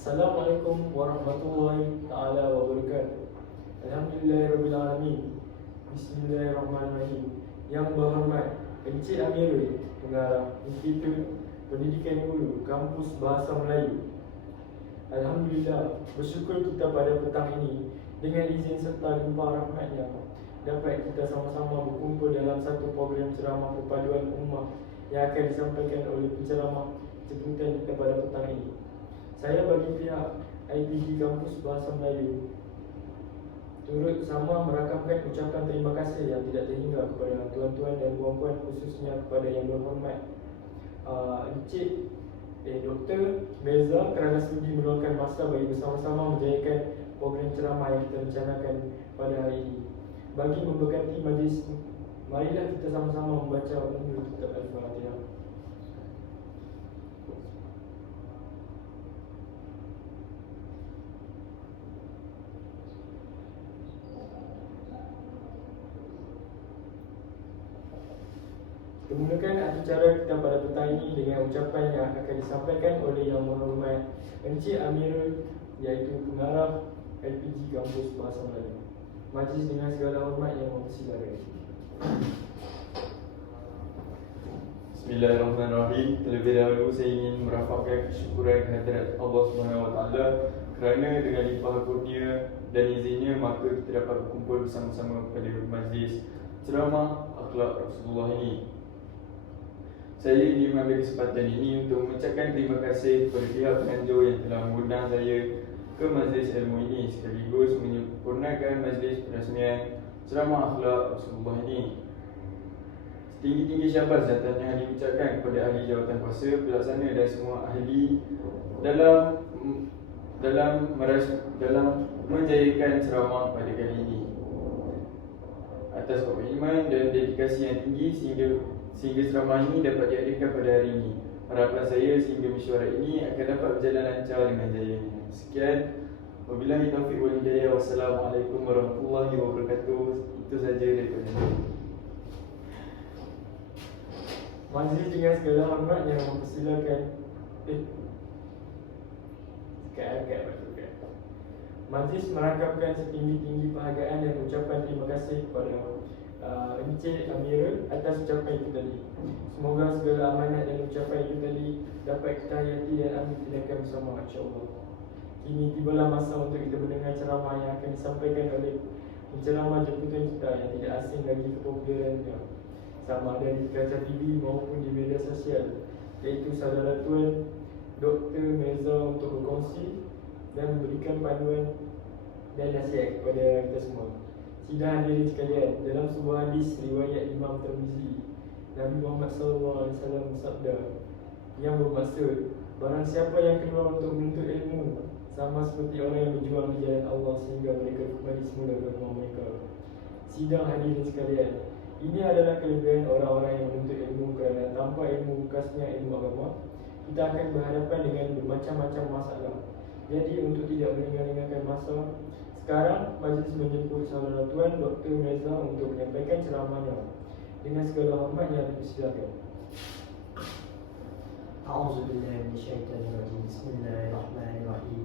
Assalamualaikum warahmatullahi taala wabarakatuh. Alhamdulillahirabbil Bismillahirrahmanirrahim. Yang berhormat Encik Amirul, Pengarah Institut Pendidikan Guru Kampus Bahasa Melayu. Alhamdulillah, bersyukur kita pada petang ini dengan izin serta limpah rahmatnya dapat kita sama-sama berkumpul dalam satu program ceramah perpaduan ummah yang akan disampaikan oleh penceramah jemputan kita pada petang ini. Saya bagi pihak IPG Kampus Bahasa Melayu turut sama merakamkan ucapan terima kasih yang tidak terhingga kepada tuan-tuan dan puan-puan, khususnya kepada yang berhormat Encik Dr. Mirza kerana sudi meluangkan masa bagi bersama-sama menjayakan program ceramah yang kita rencanakan pada hari ini. Bagi memberkati majlis, marilah kita sama-sama membaca Ummul Kitab Al-Fatihah. Menggunakan acara kita pada petang ini dengan ucapan yang akan disampaikan oleh Yang Berhormat Encik Amirul, iaitu Pengarah LPG Kampus Bahasa Melayu. Majlis dengan segala hormat yang mempersilakan. Bismillahirrahmanirrahim. Terlebih dahulu saya ingin merafakkan kesyukuran kehadirat Allah SWT kerana dengan limpah kurnia dan izinnya maka kita dapat berkumpul bersama-sama pada majlis ceramah akhlak Rasulullah ini. Saya ingin mengambil kesempatan ini untuk mengucapkan terima kasih kepada pihak penganjur yang telah mengundang saya ke majlis ilmu ini sekaligus menyempurnakan majlis perasmian ceramah akhlak Rasulullah ini. Setinggi-tinggi syabas datanya yang diucapkan kepada ahli jawatan kuasa, pelaksana dan semua ahli dalam menjayakan ceramah pada kali ini. Atas komitmen dan dedikasi yang tinggi sehingga ceramah ini dapat diadakan pada hari ini. Harapan saya sehingga mesyuarat ini akan dapat berjalan lancar dengan jayanya. Sekian, wabillahi taufiq wal hidayah. Wassalamualaikum warahmatullahi wabarakatuh. Itu saja daripada saya. Majlis dengan segala hormat yang mempersilakan. Majlis merangkamkan setinggi-tinggi penghargaan dan ucapan terima kasih kepada Encik Amirul atas ucapan itu tadi. Semoga segala amanat dan ucapan itu tadi dapat kita hayati dan ambil tindakan bersama, insya-Allah. Kini tibalah masa untuk kita mendengar ceramah yang akan disampaikan oleh penceramah jemputan kita yang tidak asing lagi kepopulerannya, sama ada di kaca TV maupun di media sosial, iaitu saudara tuan Dr. Mirza untuk berkongsi dan memberikan panduan dan nasihat kepada kita semua. Sidang hadirin sekalian, dalam sebuah hadis riwayat Imam Tirmizi, Nabi Muhammad SAW bersabda yang bermaksud, barang siapa yang keluar untuk menuntut ilmu sama seperti orang yang berjuang di jalan Allah sehingga mereka kembali semula ke rumah mereka. Sidang hadirin sekalian, ini adalah kelebihan orang-orang yang menuntut ilmu kerana tanpa ilmu bekasnya ilmu agama, kita akan berhadapan dengan bermacam-macam masalah. Jadi untuk tidak melengah-lengahkan masa, sekarang majlis menjemput saudara tuan Dr. Mirza untuk menyampaikan ceramahnya. Dengan segala hormatnya dipersilakan. A'udzubillahi minasyaitonirrajim. Bismillahirrahmanirrahim.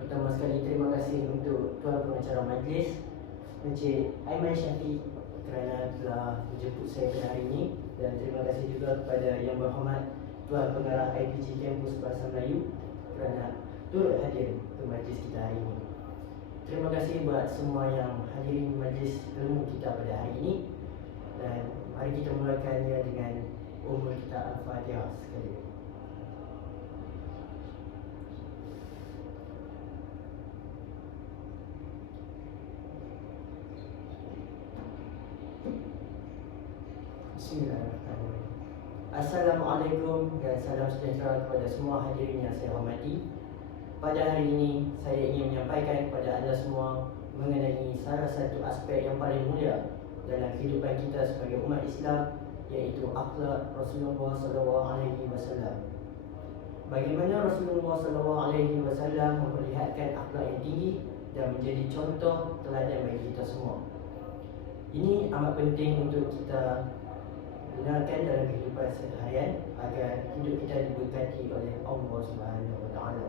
Pertama sekali terima kasih untuk tuan pengacara majlis Encik Aiman Syafiq kerana telah menjemput saya pada hari ini, dan terima kasih juga kepada Yang Berhormat Tuan Pengarah IPG Kampus Bahasa Melayu kerana turut hadir ke majlis kita hari ini. Terima kasih buat semua yang hadirin majlis ilmu kita pada hari ini, dan mari kita mulakannya dengan Ummul Kitab Al-Fatihah sekali. Bismillahirrahmanirrahim. Assalamualaikum dan salam sejahtera kepada semua hadirin yang saya hormati. Pada hari ini saya ingin menyampaikan kepada anda semua mengenai salah satu aspek yang paling mulia dalam kehidupan kita sebagai umat Islam, iaitu akhlak Rasulullah SAW. Bagaimana Rasulullah SAW memperlihatkan akhlak yang tinggi dan menjadi contoh teladan bagi kita semua. Ini amat penting untuk kita gunakan dalam kehidupan seharian agar hidup kita diberkati oleh Allah Subhanahu Wa Taala.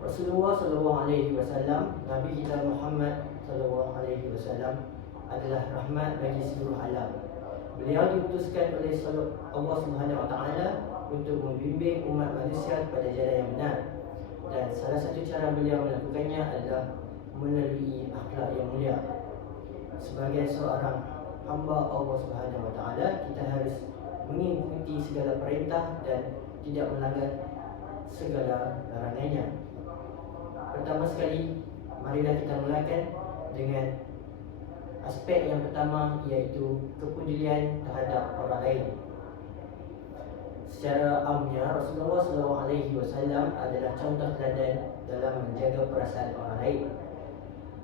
Rasulullah SAW, Nabi kita Muhammad SAW adalah rahmat bagi seluruh alam. Beliau diutuskan oleh Allah Subhanahu Wa Taala untuk membimbing umat manusia kepada jalan yang benar. Dan salah satu cara beliau melakukannya adalah melalui akhlak yang mulia. Sebagai seorang hamba Allah Subhanahu Wa Taala, kita harus mengikuti segala perintah dan tidak melanggar segala larangannya. Pertama sekali, marilah kita mulakan dengan aspek yang pertama, iaitu kepedulian terhadap orang lain. Secara amnya, Rasulullah SAW adalah contoh teladan dalam menjaga perasaan orang lain.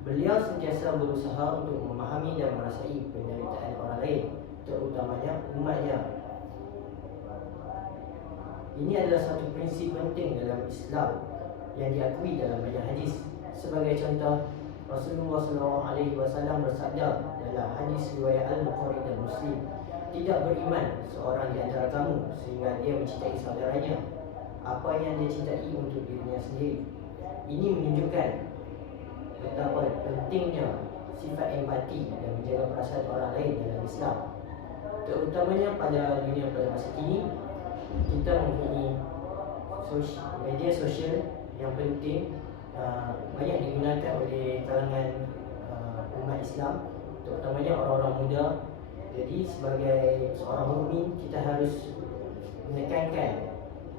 Beliau sentiasa berusaha untuk memahami dan merasai penderitaan orang lain, terutamanya umatnya. Ini adalah satu prinsip penting dalam Islam yang diakui dalam banyak hadis. Sebagai contoh, Rasulullah SAW bersabda dalam hadis riwayat Al-Bukhari dan Muslim, tidak beriman seorang di antara kamu sehingga dia mencintai saudaranya apa yang dia cintai untuk dirinya sendiri. Ini menunjukkan betapa pentingnya sifat empati dan menjaga perasaan orang lain dalam Islam. Terutamanya pada dunia pada masa kini, kita mempunyai media sosial yang penting, banyak digunakan oleh kalangan umat Islam, terutamanya orang-orang muda. Jadi sebagai seorang mukmin, kita harus menekankan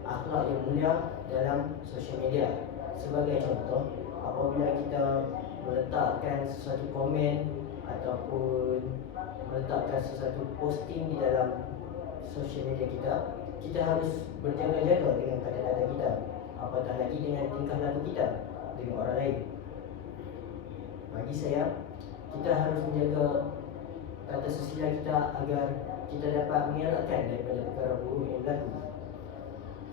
akhlak yang mulia dalam sosial media. Sebagai contoh, apabila kita meletakkan sesuatu komen ataupun meletakkan sesuatu posting di dalam sosial media kita, kita harus berjaga-jaga dengan kata-kata kita, apatah lagi dengan tingkah laku kita dengan orang lain. Bagi saya, kita harus menjaga kata susila kita agar kita dapat mengelakkan daripada perkara buruk yang berlaku.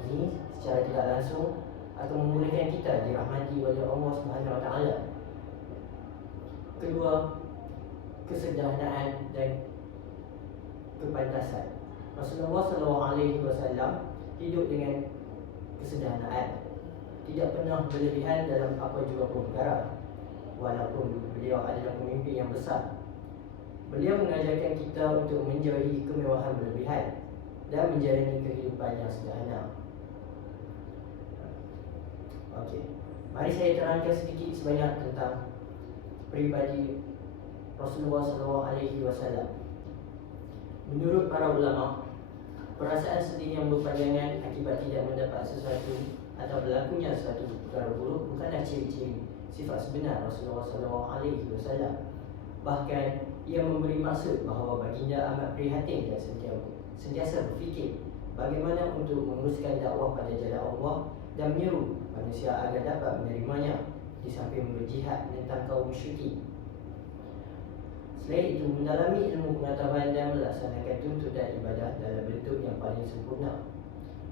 Ini secara tidak langsung akan membolehkan kita dirahmati oleh Allah Subhanahu Wa Taala. Kedua, kesederhanaan dan kepantasan. Rasulullah SAW hidup dengan kesederhanaan, tidak pernah berlebihan dalam apa juga pun perkara. Walaupun beliau adalah pemimpin yang besar, beliau mengajarkan kita untuk menjauhi kemewahan berlebihan dan menjalani kehidupan yang sederhana. Okey, mari saya terangkan sedikit sebanyak tentang pribadi Rasulullah SAW. Menurut para ulama, perasaan sedih yang berpanjangan akibat tidak mendapat sesuatu atau berlakunya sesuatu perkara buruk bukanlah ciri-ciri sifat sebenar Rasulullah SAW. Bahkan ia memberi maksud bahawa baginda amat prihatin dan sentiasa berfikir bagaimana untuk menguruskan dakwah pada jalan Allah dan menyeru manusia agar dapat menerimanya, di samping berjihad menentang kaum musyrikin. Selain itu, mendalami ilmu pengetahuan dan melaksanakan tuntutan ibadah dalam bentuk yang paling sempurna.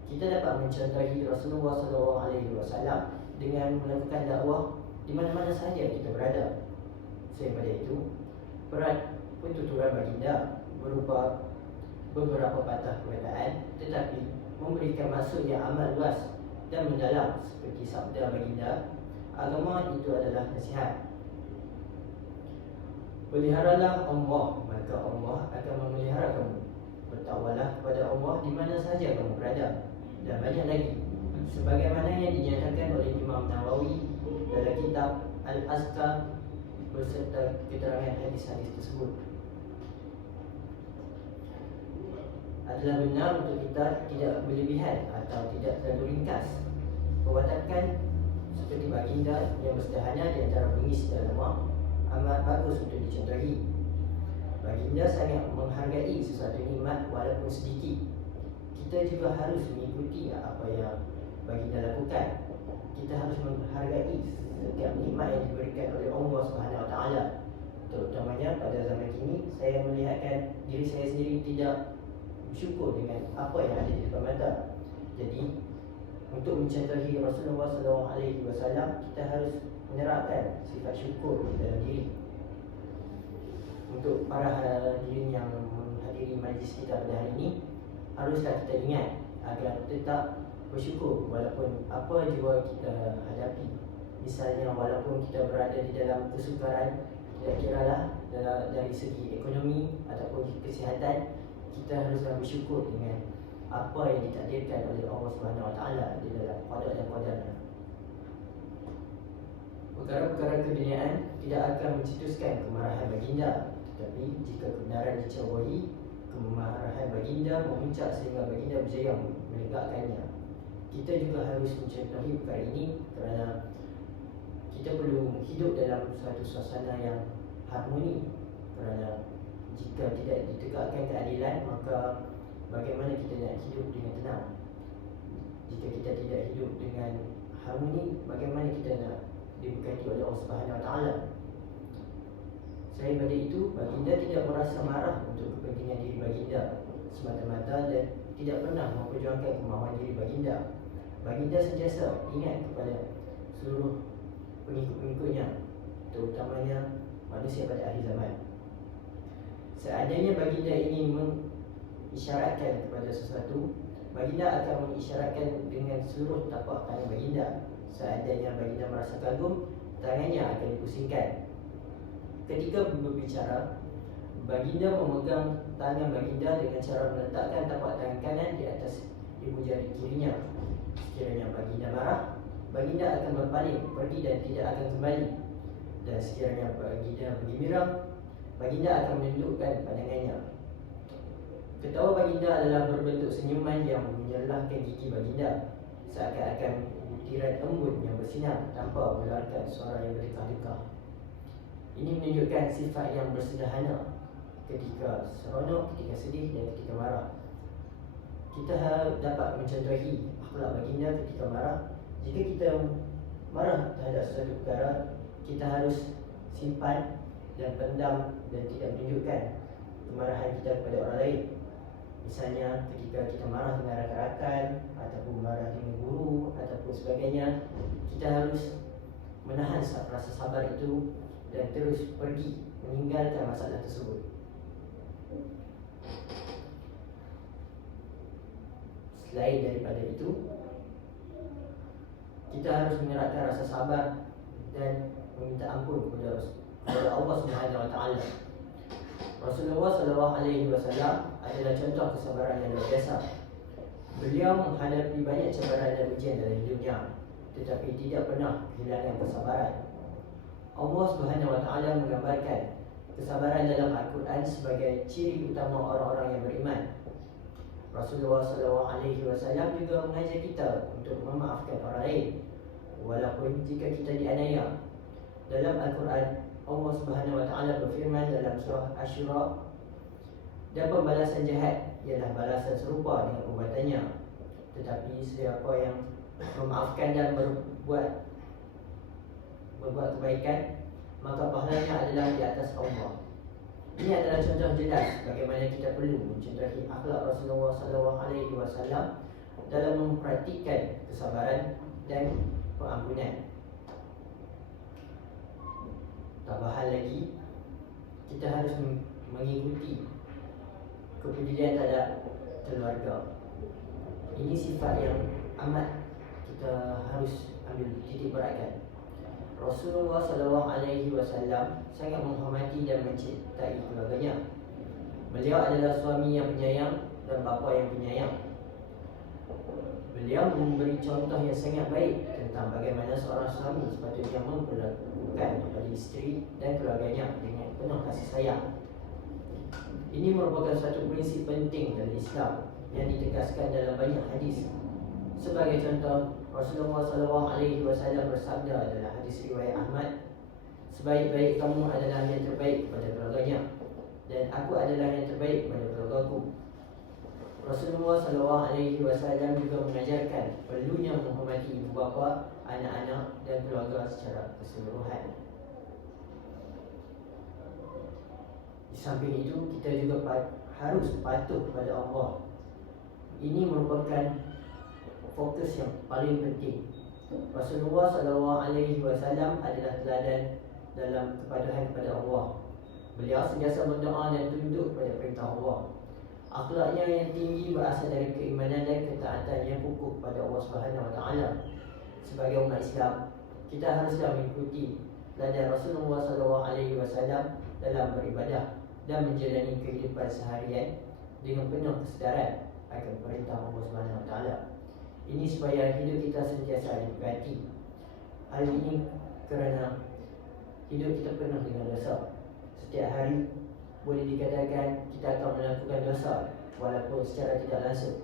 Kita dapat mencontohi Rasulullah SAW dengan melakukan dakwah di mana-mana sahaja kita berada. Selain pada itu, peran pentuturan baginda berupa beberapa patah perkataan tetapi memberikan maksud yang amat luas dan mendalam, seperti sabda baginda, agama itu adalah nasihat. Peliharalah Allah, maka Allah akan memelihara kamu. Bertakwalah kepada Allah di mana sahaja kamu berada. Dan banyak lagi, sebagaimana yang dinyatakan oleh Imam Nawawi dalam kitab Al-Azkar beserta keterangan hadis-hadis tersebut. Adalah benar untuk kita tidak berlebihan atau tidak terlalu ringkas. Perwatakan seperti baginda yang bersederhana di antara bengis dan lemak amat bagus untuk dicontohi. Baginda sangat menghargai sesuatu nikmat walaupun sedikit. Kita juga harus mengikuti apa yang baginda lakukan. Kita harus menghargai setiap nikmat yang diberikan oleh Allah Subhanahu Wa Taala. Terutamanya pada zaman kini, saya melihatkan diri saya sendiri tidak bersyukur dengan apa yang ada di depan mata. Jadi, untuk mencontohi Rasulullah SAW, kita harus menerapkan sifat syukur dalam diri. Untuk para hadirin yang menghadiri majlis kita pada hari ini, haruslah kita ingat agar tetap bersyukur walaupun apa jua kita hadapi. Misalnya walaupun kita berada di dalam kesukaran, tidak kiralah dari segi ekonomi ataupun kesihatan, kita haruslah bersyukur dengan apa yang ditakdirkan oleh Allah Subhanahu Wa Taala di dalam qada dan qadarnya. Perkara-perkara keduniaan tidak akan mencetuskan kemarahan baginda, tetapi jika kebenaran dicabuhi, kemarahan baginda memuncak sehingga baginda berjaya menegakkannya. Kita juga harus mencontohi perkara ini kerana kita perlu hidup dalam suatu suasana yang harmoni. Kerana jika tidak ditegakkan keadilan, maka bagaimana kita nak hidup dengan tenang? Jika kita tidak hidup dengan harmoni, bagaimana kita nak diberkati oleh Allah Subhanahu Wa Taala? Selain pada itu, baginda tidak merasa marah untuk kepentingan diri baginda semata-mata dan tidak pernah memperjuangkan kemahuan diri baginda. Baginda sentiasa ingat kepada seluruh pengikut-pengikutnya, terutamanya manusia pada akhir zaman. Seandainya baginda ini mengisyaratkan kepada sesuatu, baginda akan mengisyaratkan dengan seluruh tapak tangan baginda. Seandainya baginda merasa kagum, tangannya akan dipusingkan. Ketika berbicara, baginda memegang tangan baginda dengan cara meletakkan tapak tangan kanan di atas ibu jari kirinya. Sekiranya baginda marah, baginda akan berpaling, pergi dan tidak akan kembali. Dan sekiranya baginda bergembira, baginda akan menundukkan pandangannya. Ketawa baginda adalah berbentuk senyuman yang menyerlahkan gigi baginda, seakan-akan butiran embun yang bersinar tanpa mengeluarkan suara yang berdekah-dekah. Ini menunjukkan sifat yang bersederhana ketika seronok, ketika sedih dan ketika marah. Kita dapat mencontohi akhlak baginda ketika marah. Jika kita marah terhadap sesuatu perkara, kita harus simpan dan pendam dan tidak menunjukkan kemarahan kita kepada orang lain. Misalnya ketika kita marah dengan rakan-rakan ataupun marah dengan guru ataupun sebagainya, kita harus menahan rasa sabar itu dan terus pergi meninggalkan masalah tersebut. Selain daripada itu, kita harus mengeratkan rasa sabar dan meminta ampun kepada Allah Subhanahu Wa Taala. Rasulullah SAW adalah contoh kesabaran yang luar biasa. Beliau menghadapi banyak cabaran dan ujian dalam hidupnya, tetapi tidak pernah kehilangan kesabaran. Allah Subhanahu Wa Taala menggambarkan kesabaran dalam Al-Quran sebagai ciri utama orang-orang yang beriman. Rasulullah SAW juga mengajar kita untuk memaafkan orang lain, walaupun jika kita dianiaya. Dalam Al-Quran, Allah Subhanahu Wa Taala berfirman dalam surah Asy-Syura, dan pembalasan jahat ialah balasan serupa dengan perbuatannya. Tetapi siapa yang memaafkan dan berbuat kebaikan, maka pahalanya adalah di atas Allah. Ini adalah contoh jelas bagaimana kita perlu mencontohi akhlak Rasulullah SAW dalam mempraktikkan kesabaran dan pengampunan. Tambahan lagi, kita harus mengikuti kepedulian terhadap keluarga. Ini sifat yang amat kita harus ambil titik beratkan. Rasulullah SAW sangat menghormati dan mencintai keluarganya. Beliau adalah suami yang penyayang dan bapa yang penyayang. Beliau memberi contoh yang sangat baik tentang bagaimana seorang suami sepatutnya memperlakukan kepada isteri dan keluarganya dengan penuh kasih sayang. Ini merupakan satu prinsip penting dalam Islam yang ditegaskan dalam banyak hadis. Sebagai contoh, Rasulullah SAW bersabda dalam hadis riwayat Ahmad, sebaik-baik kamu adalah yang terbaik kepada keluarganya, dan aku adalah yang terbaik kepada keluargaku. Rasulullah SAW juga mengajarkan perlunya menghormati ibu bapa, anak-anak dan keluarga secara keseluruhan. Di samping itu, kita juga harus patuh kepada Allah. Ini merupakan fokus yang paling penting. Rasulullah SAW adalah teladan dalam kepatuhan kepada Allah. Beliau sentiasa berdoa dan tunduk pada perintah Allah. Akhlaknya yang tinggi berasal dari keimanan dan ketaatan yang kukuh pada Allah Subhanahu Wa Taala. Sebagai umat Islam, kita haruslah mengikuti teladan Rasulullah SAW dalam beribadah dan menjalani kehidupan seharian dengan penuh kesedaran akan perintah Allah Subhanahu Wa Taala. Ini supaya hidup kita sentiasa diberkati. Hal ini kerana hidup kita penuh dengan dosa. Setiap hari boleh dikatakan kita akan melakukan dosa walaupun secara tidak langsung.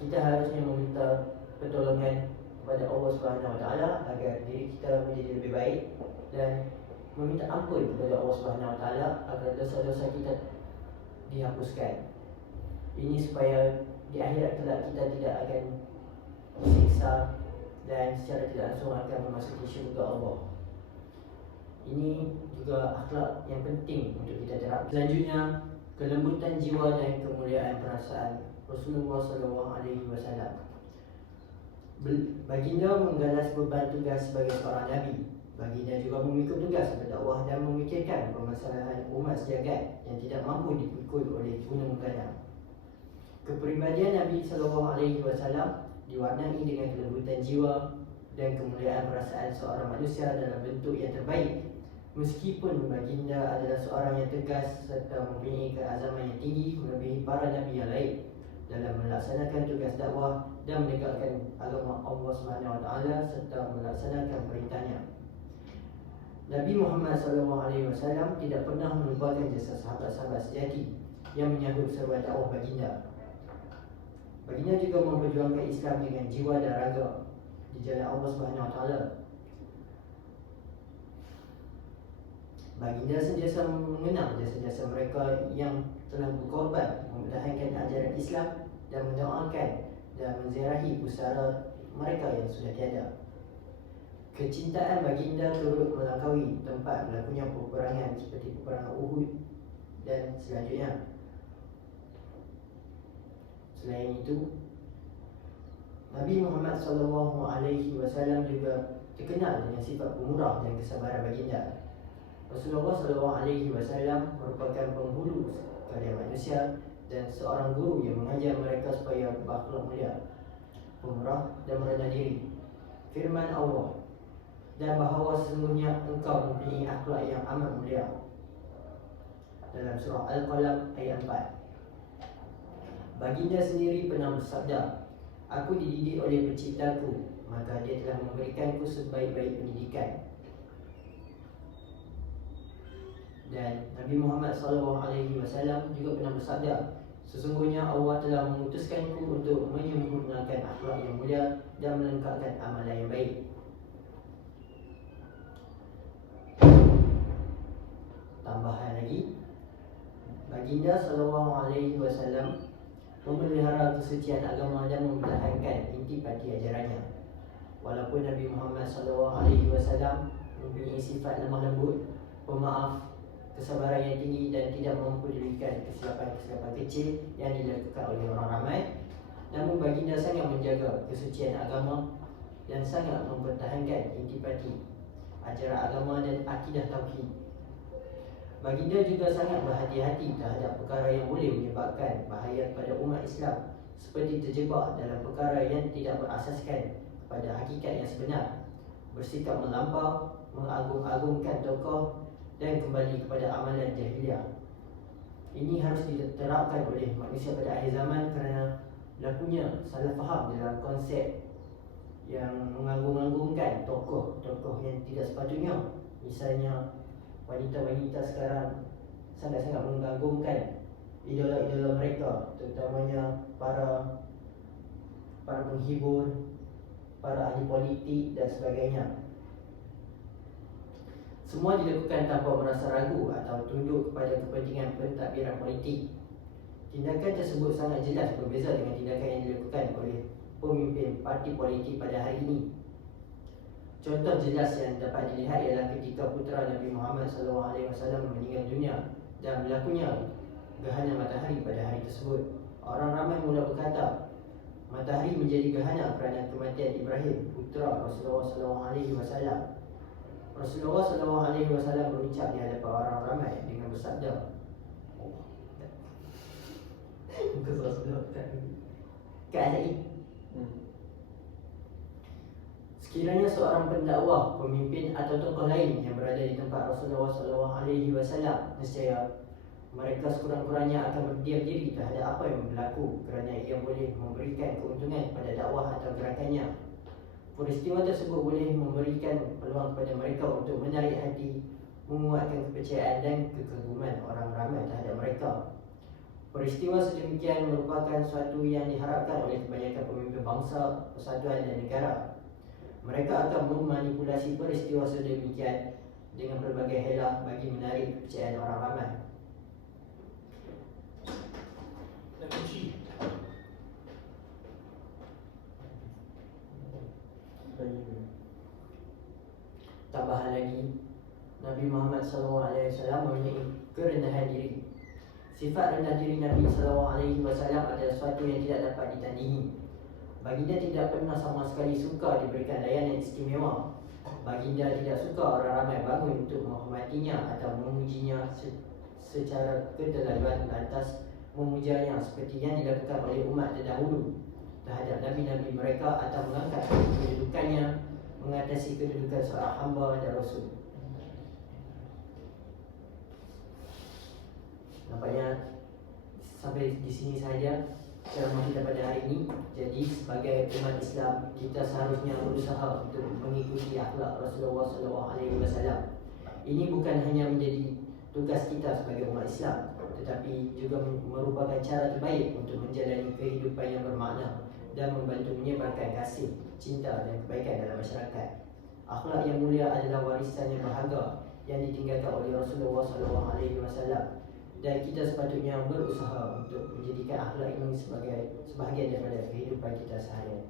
Kita harusnya meminta pertolongan kepada Allah Subhanahu Wa Taala agar diri kita menjadi lebih baik dan meminta ampun kepada Allah Subhanahu Wa Taala agar dosa-dosa kita dihapuskan. Ini supaya di akhirat kelak kita tidak akan disiksa dan secara tidak langsung akan memasuki syurga Allah. Ini juga akhlak yang penting untuk kita terapkan. Selanjutnya, kelembutan jiwa dan kemuliaan perasaan Rasulullah SAW. Baginda menggalas beban tugas sebagai seorang Nabi. Baginda juga memikul tugas berdakwah dan memikirkan permasalahan umat sejagat yang tidak mampu dipikul oleh gunung gana. Kepribadian Nabi SAW diwarnai dengan kelembutan jiwa dan kemuliaan perasaan seorang manusia dalam bentuk yang terbaik. Meskipun baginda adalah seorang yang tegas serta mempunyai keazaman yang tinggi melebihi para nabi yang lain dalam melaksanakan tugas dakwah dan menegakkan agama Allah SWT serta melaksanakan perintahnya. Nabi Muhammad SAW tidak pernah melupakan jasa sahabat-sahabat sejati yang menyambut seruan dakwah baginda. Baginda juga memperjuangkan Islam dengan jiwa dan raga di jalan Allah SWT. Baginda sentiasa mengenang jasa-jasa mereka yang telah berkorban mempertahankan ajaran Islam dan mendoakan dan menziarahi pusara mereka yang sudah tiada. Kecintaan baginda turut melangkaui tempat berlakunya peperangan seperti peperangan Uhud dan selanjutnya. Selain itu, Nabi Muhammad SAW juga terkenal dengan sifat pemurah dan kesabaran baginda. Rasulullah SAW merupakan penghulu karya manusia dan seorang guru yang mengajar mereka supaya berakhlak mulia, pemurah dan merendah diri. Firman Allah, dan bahawa sesungguhnya engkau mempunyai akhlak yang amat mulia, dalam surah Al-Qalam ayat 4. Baginda sendiri pernah bersabda, aku dididik oleh penciptaku, maka dia telah memberikanku sebaik-baik pendidikan. Dan Nabi Muhammad SAW juga pernah bersabda, sesungguhnya Allah telah mengutuskanku untuk menyempurnakan akhlak yang mulia dan melengkapkan amalan yang baik. Tambahan lagi, baginda SAW memelihara kesucian agama dan mempertahankan intipati ajarannya. Walaupun Nabi Muhammad SAW mempunyai sifat lemah lembut, pemaaf, kesabaran yang tinggi dan tidak mempedulikan kesilapan-kesilapan kecil yang dilakukan oleh orang ramai, namun baginda sangat menjaga kesucian agama dan sangat mempertahankan intipati ajaran agama dan akidah tauhid. Baginda juga sangat berhati-hati terhadap perkara yang boleh menyebabkan bahaya kepada umat Islam, seperti terjebak dalam perkara yang tidak berasaskan kepada hakikat yang sebenar, bersikap melampau, mengagung-agungkan tokoh dan kembali kepada amalan jahiliah. Ini harus diterapkan oleh manusia pada akhir zaman kerana berlakunya salah faham dalam konsep yang mengagung-agungkan tokoh-tokoh yang tidak sepatutnya. Misalnya, wanita-wanita sekarang sangat-sangat mengagungkan idola-idola mereka, terutamanya para penghibur, para ahli politik dan sebagainya. Semua dilakukan tanpa merasa ragu atau tunduk kepada kepentingan pentadbiran politik. Tindakan tersebut sangat jelas berbeza dengan tindakan yang dilakukan oleh pemimpin parti politik pada hari ini. Contoh jelas yang dapat dilihat ialah ketika putera Nabi Muhammad SAW meninggal dunia dan berlakunya gerhana matahari pada hari tersebut. Orang ramai mula berkata, matahari menjadi gerhana kerana kematian Ibrahim, putera Rasulullah SAW. Rasulullah SAW berucap di hadapan orang ramai dengan bersabda, Muka Rasulullah Kak Azaid. Sekiranya seorang pendakwah, pemimpin atau tokoh lain yang berada di tempat Rasulullah SAW, nescaya mereka sekurang-kurangnya akan berdiam diri terhadap apa yang berlaku kerana ia boleh memberikan keuntungan kepada dakwah atau gerakannya. Peristiwa tersebut boleh memberikan peluang kepada mereka untuk menarik hati, menguatkan kepercayaan dan kekaguman orang ramai terhadap mereka. Peristiwa sedemikian merupakan suatu yang diharapkan oleh kebanyakan pemimpin bangsa, persatuan dan negara. Mereka akan memanipulasi peristiwa sedemikian dengan berbagai helah bagi menarik kepercayaan orang ramai. Tambahan lagi, Nabi Muhammad SAW mempunyai kerendahan diri. Sifat rendah diri Nabi SAW adalah sesuatu yang tidak dapat ditandingi. Baginda tidak pernah sama sekali suka diberikan layanan istimewa. Baginda tidak suka orang ramai bangun untuk menghormatinya atau memujinya secara keterlaluan lantas memujanya seperti yang dilakukan oleh umat terdahulu terhadap nabi-nabi mereka atau mengangkat kedudukannya mengatasi kedudukan seorang hamba dan rasul. Nampaknya sampai di sini saja ceramah kita pada hari ini. Jadi sebagai umat Islam, kita seharusnya berusaha untuk mengikuti akhlak Rasulullah SAW. Ini bukan hanya menjadi tugas kita sebagai umat Islam, tetapi juga merupakan cara terbaik untuk menjalani kehidupan yang bermakna dan membantu menyebarkan kasih, cinta dan kebaikan dalam masyarakat. Akhlak yang mulia adalah warisan yang berharga yang ditinggalkan oleh Rasulullah SAW. Dan kita sepatutnya berusaha untuk menjadikan akhlak ini sebagai sebahagian daripada kehidupan kita seharian.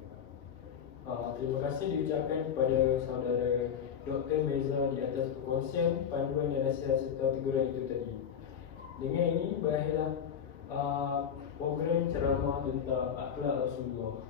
Terima kasih diucapkan kepada saudara Dr. Meza di atas perkongsian, panduan dan nasihat serta teguran itu tadi. Dengan ini berakhirlah program ceramah tentang akhlak Rasulullah.